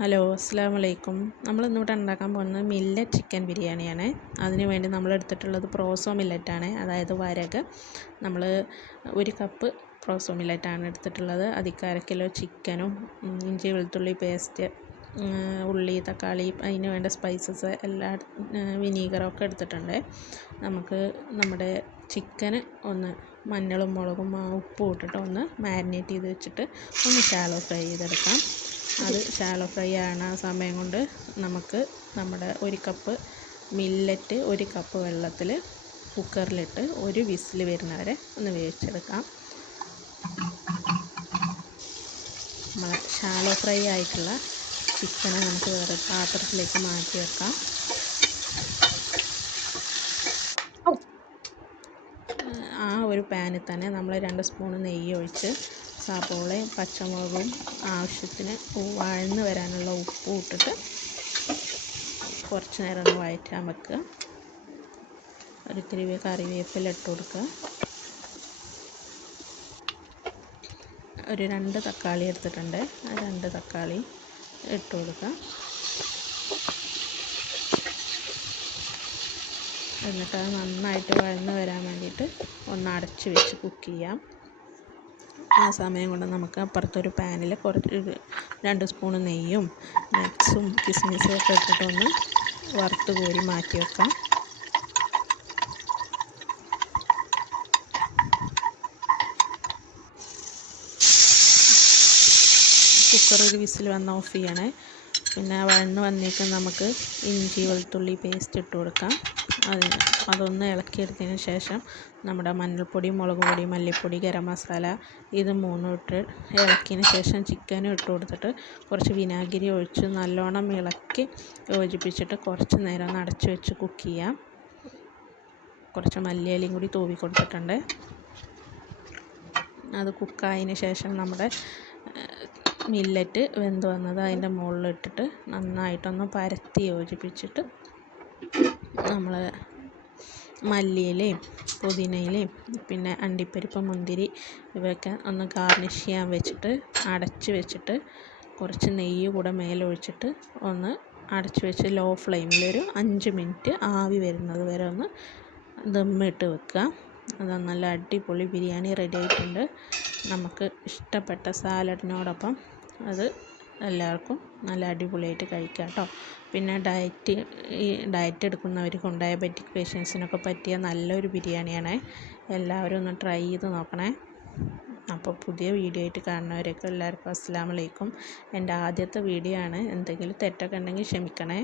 Hello അസ്സലാമു അലൈക്കും. നമ്മളിന്നിവിടെ ഉണ്ടാക്കാൻ പോകുന്നത് മില്ലറ്റ് ചിക്കൻ ബിരിയാണിയാണ്. അതിന് വേണ്ടി നമ്മൾ എടുത്തിട്ടുള്ളത് പ്രോസോ മില്ലറ്റാണ്, അതായത് വരക്. നമ്മൾ 1 കപ്പ് പ്രോസോ മില്ലറ്റാണ് എടുത്തിട്ടുള്ളത്. അതിലേക്ക് 1/2 കിലോ ചിക്കനും ഇഞ്ചി വെളുത്തുള്ളി പേസ്റ്റ്, ഉള്ളി തക്കാളി, അതിന് വേണ്ട സ്പൈസസ് എല്ലാ വിനീഗറൊക്കെ എടുത്തിട്ടുണ്ട്. നമുക്ക് നമ്മുടെ ചിക്കന് ഒന്ന് മഞ്ഞളും മുളകും ഉപ്പും ഇട്ടിട്ട് ഒന്ന് മാരിനേറ്റ് ചെയ്ത് വെച്ചിട്ട് ഒന്ന് ഷാലോ ഫ്രൈ ചെയ്തെടുക്കാം. അത് ഷാലോ ഫ്രൈ ആവണ സമയം കൊണ്ട് നമുക്ക് നമ്മുടെ 1 കപ്പ് മില്ലറ്റ് 1 കപ്പ് വെള്ളത്തിൽ കുക്കറിലിട്ട് 1 വിസിൽ വരുന്നവരെ ഒന്ന് വേവിച്ചെടുക്കാം. നമ്മൾ ഷാലോ ഫ്രൈ ആയിട്ടുള്ള ചിക്കനെ നമുക്ക് വേറെ പാത്രത്തിലേക്ക് മാറ്റി വെക്കാം. ആ ഒരു പാനിൽ തന്നെ നമ്മൾ 2 സ്പൂൺ നെയ്യ് ഒഴിച്ച് സവോളയും പച്ചമുളകും ആവശ്യത്തിന് വഴന്ന് വരാനുള്ള ഉപ്പും ഇട്ടിട്ട് കുറച്ച് നേരം ഒന്ന് വഴറ്റാൻ വെക്കുക. ഒരിത്തിരി കറിവേപ്പില ഇട്ട് കൊടുക്കുക. ഒരു 2 തക്കാളി എടുത്തിട്ടുണ്ട്, ആ 2 തക്കാളി ഇട്ട് കൊടുക്കുക. എന്നിട്ട് അത് നന്നായിട്ട് വഴന്ന് വരാൻ വേണ്ടിയിട്ട് ഒന്ന് അടച്ച് വെച്ച് കുക്ക് ചെയ്യാം. ആ സമയം കൊണ്ട് നമുക്ക് അപ്പുറത്തൊരു പാനിൽ കുറച്ച് 2 സ്പൂൺ നെയ്യും നട്ട്സും കിസ്മിസും ഒക്കെ ഇട്ടിട്ടൊന്ന് വറുത്ത് കോരി മാറ്റി വെക്കാം. കുക്കർ ഒരു വിസിൽ വന്ന് ഓഫ് ചെയ്യണേ. പിന്നെ വഴന്ന് വന്നേക്കും നമുക്ക് ഇഞ്ചി വെളുത്തുള്ളി പേസ്റ്റ് ഇട്ട് കൊടുക്കാം. അതൊന്ന് ഇളക്കിയെടുത്തതിന് ശേഷം നമ്മുടെ മഞ്ഞൾപ്പൊടി, മുളക് പൊടി, മല്ലിപ്പൊടി, ഗരം മസാല ഇത് 3 ഇട്ട് ഇളക്കിയതിന് ശേഷം ചിക്കനും ഇട്ട് കൊടുത്തിട്ട് കുറച്ച് വിനാഗിരി ഒഴിച്ച് നല്ലോണം ഇളക്കി യോജിപ്പിച്ചിട്ട് കുറച്ച് നേരം ഒന്ന് അടച്ച് വെച്ച് കുക്ക് ചെയ്യാം. കുറച്ച് മല്ലിയിലയും കൂടി തൂവി കൊടുത്തിട്ടുണ്ട്. അത് കുക്കായതിന് ശേഷം നമ്മുടെ മില്ലറ്റ് വെന്ത് വന്നത് അതിൻ്റെ മുകളിലിട്ടിട്ട് നന്നായിട്ടൊന്ന് പരത്തി യോജിപ്പിച്ചിട്ട് നമ്മൾ മല്ലിയിലയും പുതിനയിലയും പിന്നെ അണ്ടിപ്പരിപ്പ്, മുന്തിരി ഇവയൊക്കെ ഒന്ന് ഗാർണിഷ് ചെയ്യാൻ വെച്ചിട്ട് അടച്ച് വെച്ചിട്ട് കുറച്ച് നെയ്യ് കൂടെ മേലൊഴിച്ചിട്ട് ഒന്ന് അടച്ച് വെച്ച് ലോ ഫ്ലെയിമിൽ ഒരു 5 മിനിറ്റ് ആവി വരുന്നത് വരെ ഒന്ന് ദമ്മിട്ട് വെക്കുക. അത് നല്ല അടിപൊളി ബിരിയാണി റെഡി ആയിട്ടുണ്ട്. നമുക്ക് ഇഷ്ടപ്പെട്ട സാലഡിനോടൊപ്പം അത് എല്ലാവർക്കും നല്ല അടിപൊളിയായിട്ട് കഴിക്കാം കേട്ടോ. പിന്നെ ഡയറ്റ് എടുക്കുന്നവർക്കും ഡയബറ്റിക് പേഷ്യൻസിനൊക്കെ പറ്റിയ നല്ലൊരു ബിരിയാണിയാണ്. എല്ലാവരും ഒന്ന് ട്രൈ ചെയ്ത് നോക്കണേ. അപ്പോൾ പുതിയ വീഡിയോ ആയിട്ട് കാണുന്നവരൊക്കെ എല്ലാവർക്കും അസ്സലാമു അലൈക്കും. എൻ്റെ ആദ്യത്തെ വീഡിയോ ആണ്, എന്തെങ്കിലും തെറ്റൊക്കെ ഉണ്ടെങ്കിൽ ക്ഷമിക്കണേ.